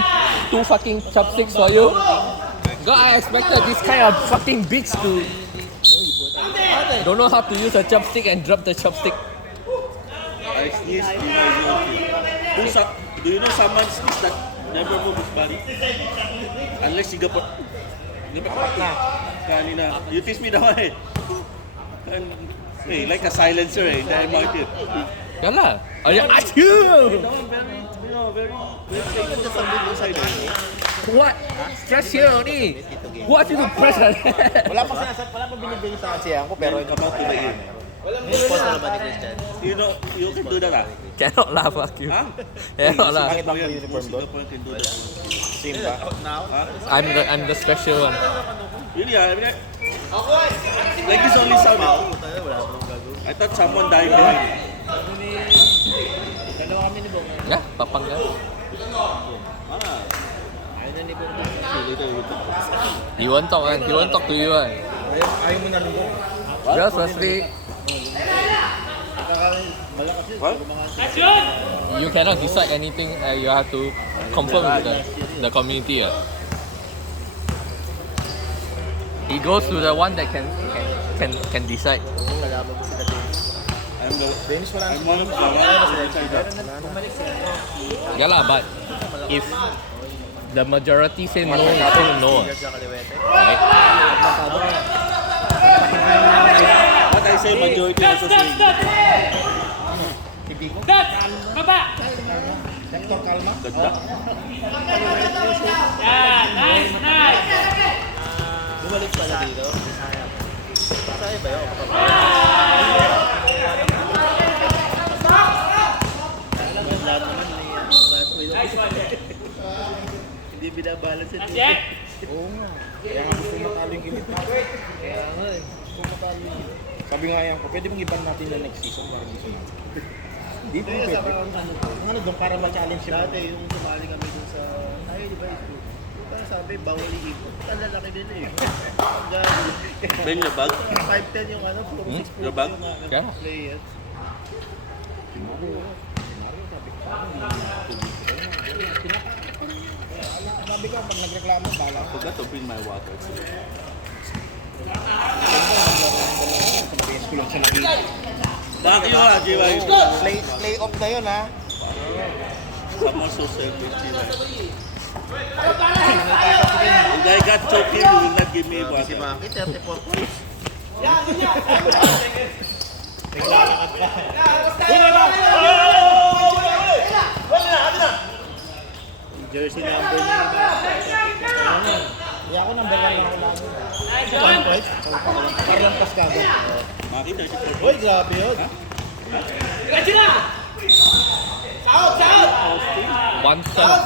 2 fucking chopsticks for you? God, I expected this kind of fucking bitch to don't know how to use a chopstick and drop the chopstick. I sneeze in my nose. Do you know someone sneeze that never move his body? Unless you got na. Kanina. You teach me naman eh. Hey, like a silencer eh. Dahil market. Yeah lah. Oh yeah, achoo! Very painful for me inside. What? Just here only. What you to press on? Wala pa binibigay sa kasi ako pero ito pa tuloy yun. May sponsor na ba ni Christian? You know, you can do that ah. Cannot lah, fuck you. Huh? Cannot lah. Bakit ang uniform doon? Singaporean can do that. Same ba? I'm the special one. Really ah, I mean, like this only sound. I thought someone died behind. Yeah, papangga. He won't talk kan? He won't talk to you kan? Ayaw mo na rin doon. Just firstly, What? you cannot decide anything. You have to confirm with the community. He goes to the one that can decide. I'm one of the ones inside that. Yeah lah, but if the majority say no, it's still no. Right? What I say, majority also say. Baba! Sektor kalma. Ganda. Yan! Nice! Bumalik pala dito. Saan ba yun? Hindi binabalance ito. Check! Oo nga. Kaya nga gusto matalo yung ginit na. Kaya nga eh. Gusto mo tayo yun. Sabi nga yan ko, pwede mong iban natin na next season para hindi sumama. Hindi po pwede. Ang ano doon para ma-challenge siya. Dati yung sumali kami dun sa... Ay, di ba? Parang sabi, bawal ikot. Ang lalaki din eh. Ang gano'n. Ben your bag. 5'10 yung ano, 4'6 Your bag. Yeah. players. Sabi ka, pag nagreklamo, bala. I forgot to bring my water. Sa ko lang siya nakita. Bakit yun ah, GY? Play off na yun ha. Someone so selfish, GY. If I got choked him, he will not give me Si water. Maki, 34 points. Jersey number niya. Kaya ako number 1 na ako lagi. Nice one! Parang pas ka agad. Maki, 34 Uy, grabe yun. Diretso na! Sahod! One third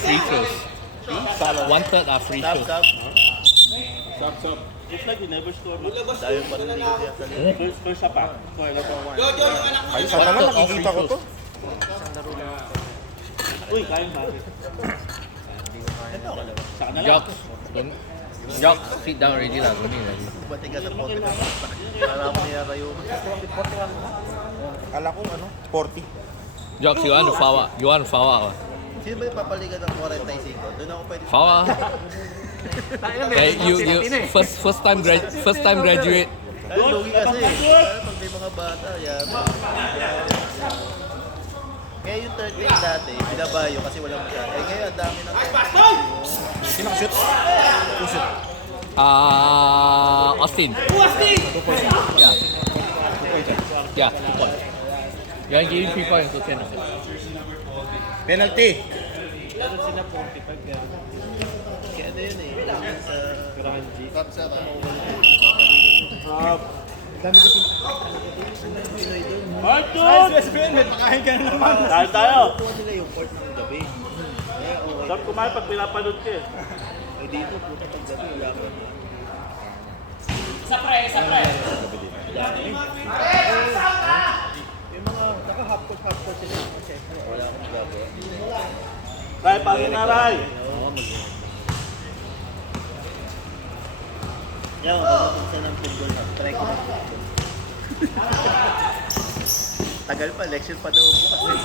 free throws. 1/3 are free Stop, throws. stop. Stop. It's like you never score. Dahil pa rin likod niya sa likod. First up ah. So I got one. Ay, sana naman nakikita ko to. Uy, kain Maki. Saan na lang? Jock, Jock, sit down already lah. Guni lagi. Batiga sa pote. Para mo niya kayo. Kala ko ano, 40. Jock, you want to foul out? You want to foul out? Sino ba yung papaligan ng 45? Doon ako pwede. Foul out. Hey, you first time graduate. Ay, lugi kasi. Pag may mga bata, yan. Kaya yung third day dati, binabayo kasi walang masyado. Eh ngayon, ang dami ng Sino ka shoot? Who shoot? Austin. Yeah. Yeah, 2 points. You want to give him 3 points, so 10. Penalty. Meron sila 45 yan. Kaya ano yun eh. Yung sa Granji. Kapsa ka. Dami kasi. Pinoy doon. Marcos! May pakain ka na naman. Dahil tayo. Kuha nila yung court ng gabi. Kaya okay. Sarap kumain pag pinapanood ka eh. Eh dito, puta pag gabi, wala ko. Isa pre! Yung mga, naka-half court sila. Siyempre, wala akong gagawa. Ray, pagin na Ray. Yan, magpapunta ng football na. Try ko na. Tagal pa, election pa daw bukas. Tapos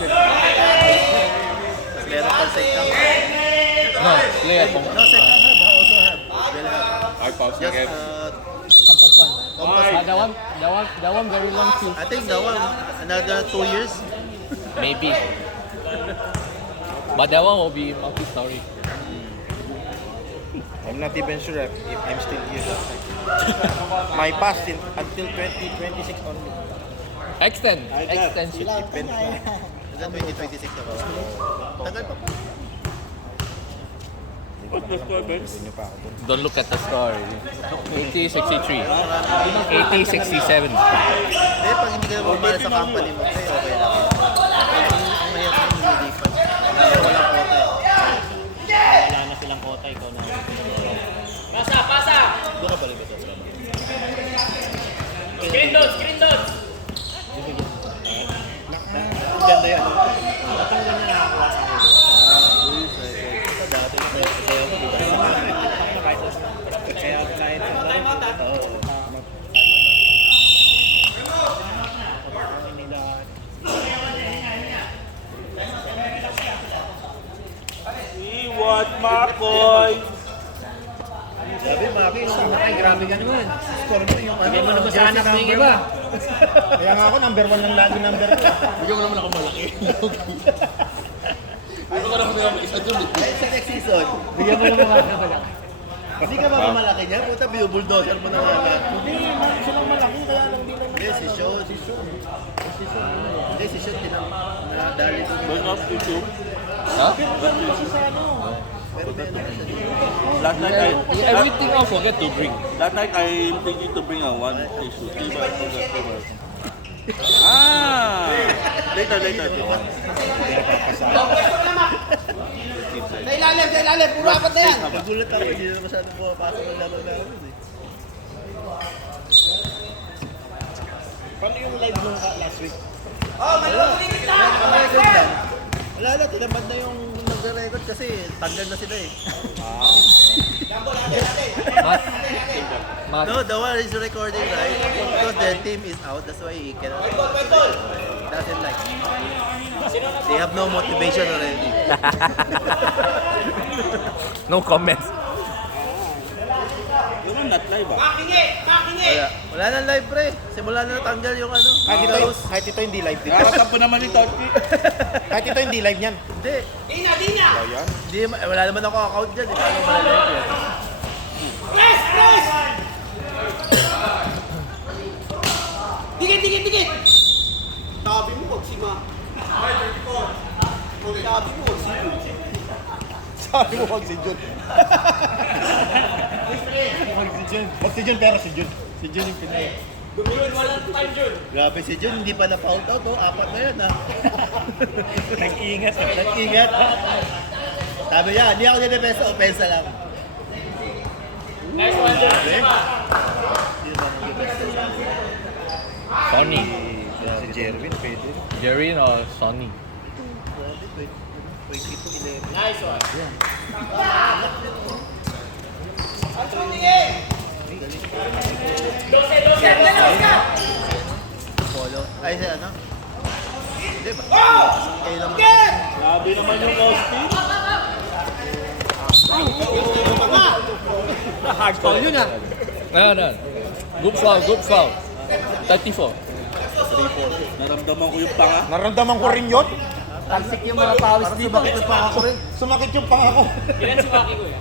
meron pa second half. No, player kung No, second half, also have. Will have. Ay, pause Just, again. Compass one. compass. That one very long too. I think that one, another 2 years. Maybe. But that one will be multi-story. I'm not even sure if I'm still here. My pass until 2026 only. Extend. Extension. Depends na. Hanggang 2026 na ba? Tagal pa. Continue pa ako dun. Don't look at the story. 80-63. 80-67. Eh, pag hindi ka naman para sa company mo, okay, okay lang. Ang mahirap na lumilipat. Kasi walang quota eh. Wala na silang kota, ikaw na. Pasa! Doon ka balik ito. Screen doon! Ang ganda yan. Matanggal na nakakuha sa ulo. Dati na sa'yo mo, di ba? Kaya kahit sa laro, Oo. Iwan Makoy! Sabi, Maki, ay, grabe ka naman. Score mo yung ano. Bigyan mo na ba sa anak mo yung iba? Kaya nga ako, number 1 lang lagi number 1. Bigyan mo naman ako malaki. Ano ka naman naman isa dun? Ay, sa next season, Bigyan mo naman ako malaki. hindi ka mamalaki niya. Puta, bulldozer mo na agad. Hindi, silang malaki, kaya lang di lang. Hindi, si Sean. Hindi, si Sean, nadali doon. Burn off YouTube. Huh? Pero may ano siya dito. Last night I Everything I'll forget to bring. last night I'm thinking to bring a one issue. But I forgot. Ah! Later. Puro apat na yan! Nagulat ako, hindi na masyadong pumapasok ng laro-laro yun eh. Paano yung live nung last week? Nag-record yan. Wala na, tinamad na yung nag-record kasi tanggal na sila eh. Mas, No, the one is recording right because their team is out, that's why he cannot. Doesn't like. They have no motivation already. no comments. You're not live ah. Wala na live pre. Simula na natanggal yung ano. Kahit ito hindi live dito. Para po naman ito. Kahit ito hindi live niyan. Hindi. Oh, yan. Hindi, wala naman ako account dyan. Hindi ako malalive yan. Dikit! Sabi mo, wag si Jun. Wag si Jun pero si Jun. Si Jun yung pinay. Grabe si Jun, hindi pa na-foul out oh. Apat na yan ah. Nag-iingat. Nag-ingat. Sabi niya, hindi ako nilipesa, opensa lang. Nice one, Jun. Hindi ba nag-nilipesa? Sony. Si Jerwin, pwede. Jerry or Sony? Grabe, 22-11. Nice one. Polo. Ay, si ano? Hindi ba? Kayo naman. Grabe naman yung Austin. Hard foul yun ah. No. Good foul. 34. Naramdaman ko yung panga. Naramdaman ko rin yun. Talsik yung mga pawis dito. Sumakit yung panga ko rin. Sumakit yung panga ko. Ilan si Maki ko eh?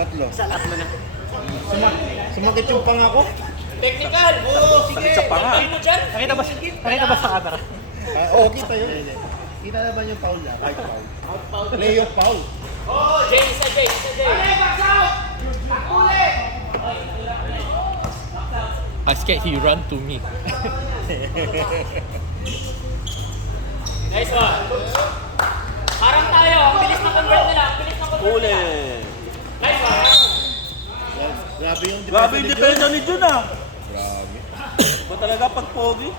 Tatlo. Salat mo na. Sumakit yung panga ko. Technical! Sakit sa panga. Nakita ba sa camera? Oo, kita yun. Kita naman yung foul lang. Ay, foul. Play of foul. Jay, isa Jay. I scared he run to me. Nice one. Parang tayo, ang bilis na convert nila. Uli. Nice one. Grabe yung Grabe yung depensa depensa ni Jun ah. Grabe. Ba talaga pag pogi?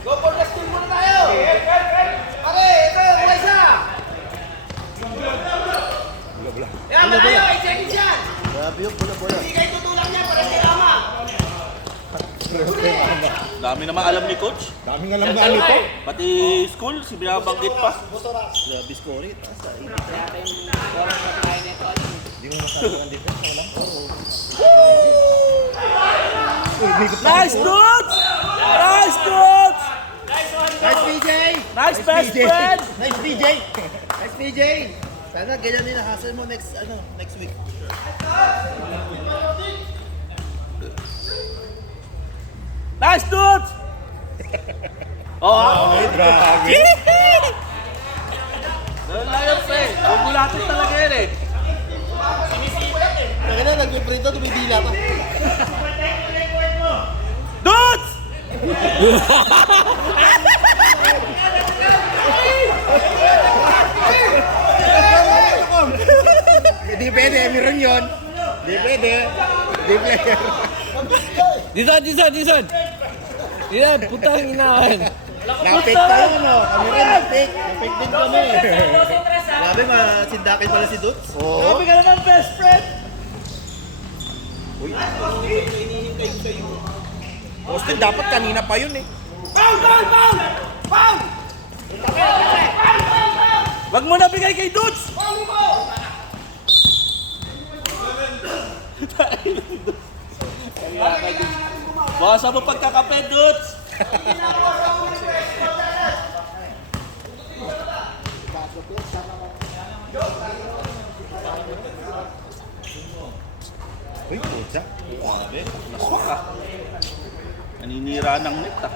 Go for the steal muna tayo! Pare, ito, buhay isa! Bula. Kaya ba tayo, i-check it yan! Grabe yung Dami naman alam ni coach. Daming alam nga nito. Pati school, si binabanggit pa. Grabe score it. Sa 83. Hindi mo masabi ang defense. Wala. Nice, dudes! Nice, dudes! Nice PJ! Nice best friend! Nice PJ! Nice PJ! Sana ganyan din ang hustle mo next week. Nice, dudes! Oh, Ay, grabe. Lions eh. Bumulatin talaga yan eh. Kaya na, nag-prito, tumidila pa. Dudes! Hindi pwede, meron yun. Hindi pwede. Hindi player. Disan! Yan, putang inaan. Napik tayo, no? Kami rin, napik. Napik din kami. Grabe, masindakin pala si Dudes. Oo. Sabi ka naman best friend! Austin, dapat kanina pa yun eh. Wag mo na bigay kay Dudes! Basa mo pagkakape, Dudes! Uy, puta. Grabe, naswak ah. Naninira ng net ah.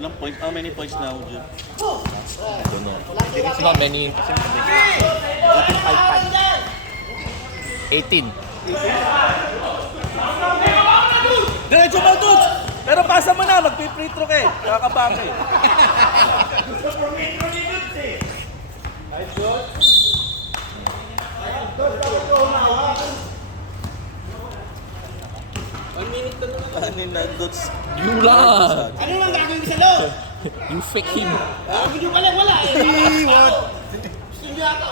Ilang point? How many points now, Jun? I don't know. It's not many. 18. Diretso mo, Dudes! Pero pasa mo na, magpi-free throw ka eh. Kakabaka eh. Kanin na, Dudes. You lah. Ano lang gagawin sa loob? You fake him. Video pala, wala eh. What? Gusto niyo ata.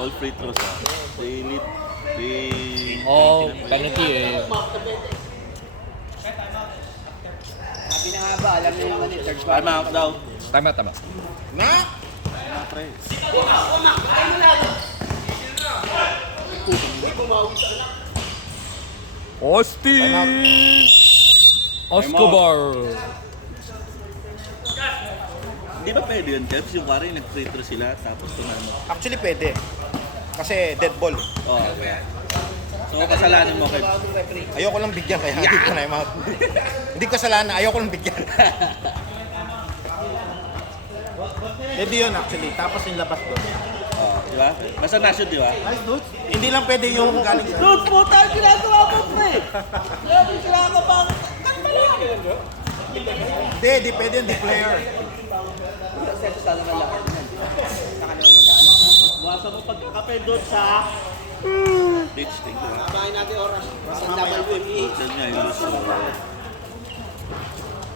All free throws ah. They need... They... Oh, penalty eh. Sabi na nga ba, alam niyo naman eh, third Time out daw. Tama. Na? Pre. Austin! Escobar! Di ba pwede yun, Kevs? Yung pare, nag-free throw sila, tapos tumano. Actually, pwede. Kasi dead ball. Oh. So, kasalanan mo, Kevs. Ayoko lang bigyan kaya hindi ko na out. Hindi ko kasalanan, ayoko lang bigyan. Pwede yun actually, tapos yung labas doon. Oh, di ba? Basta na-shoot, di ba? Hindi lang pwede yung galing sa... Dude, puta ang ginagawa mo, pre! Grabe sila ka pa. Hindi pwede yung player. Buwasa mo pagkakape doon sa... Bitch, take di ba? Bahay natin oras. Basta double wave. Tell niya yung gusto mo.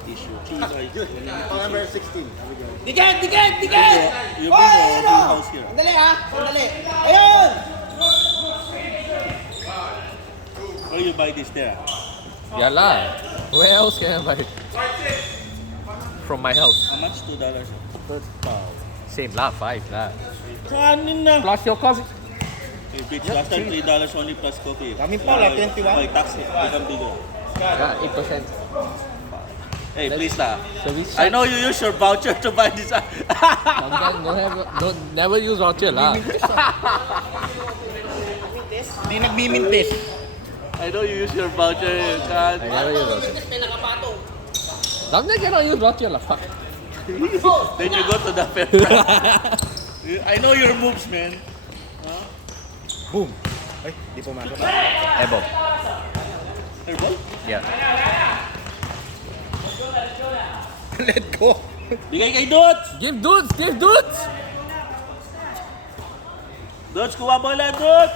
Issue. Number 16. Dikit! You bring a big house here. Sandali ha, sandali. Ayun! Where you buy this there? Yeah lah. Where else can I buy it? From my house. How much? $2? Same lah, 5 lah. Kanin na! Plus your cost. Hey, bitch, last time $3 only plus coffee. Kami pala, 21. Okay, tax it. Become bigger. Yeah, 8%. Hey, please lah. So we I know you use your voucher to buy this. don't never use voucher lah. Hindi nagmimintis. I know you use your voucher. You can't. I never use voucher. May nakapatong. Damn, cannot use voucher lah. Fuck. Then you go to the fair price. I know your moves, man. Boom. Ay, di pumasok. Ebo. Airball? Yeah. Let go. Bigay kay Dots! Give dudes! Dots, kuha bola, Dots!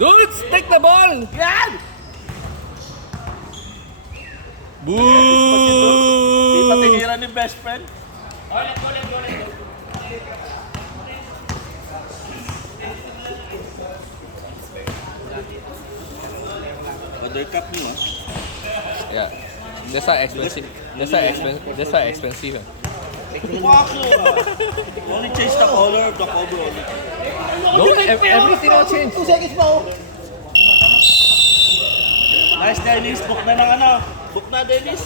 Dudes, take the ball! Yan! Di pa Boo! tinira ni best friend. Other cup new, ah. Yeah. That's why expensive. That's why expensive. That's why expensive. Only change the color of the cover only. No, everything will change. Nice, Dennis. Book na ng ano. Book na, Dennis.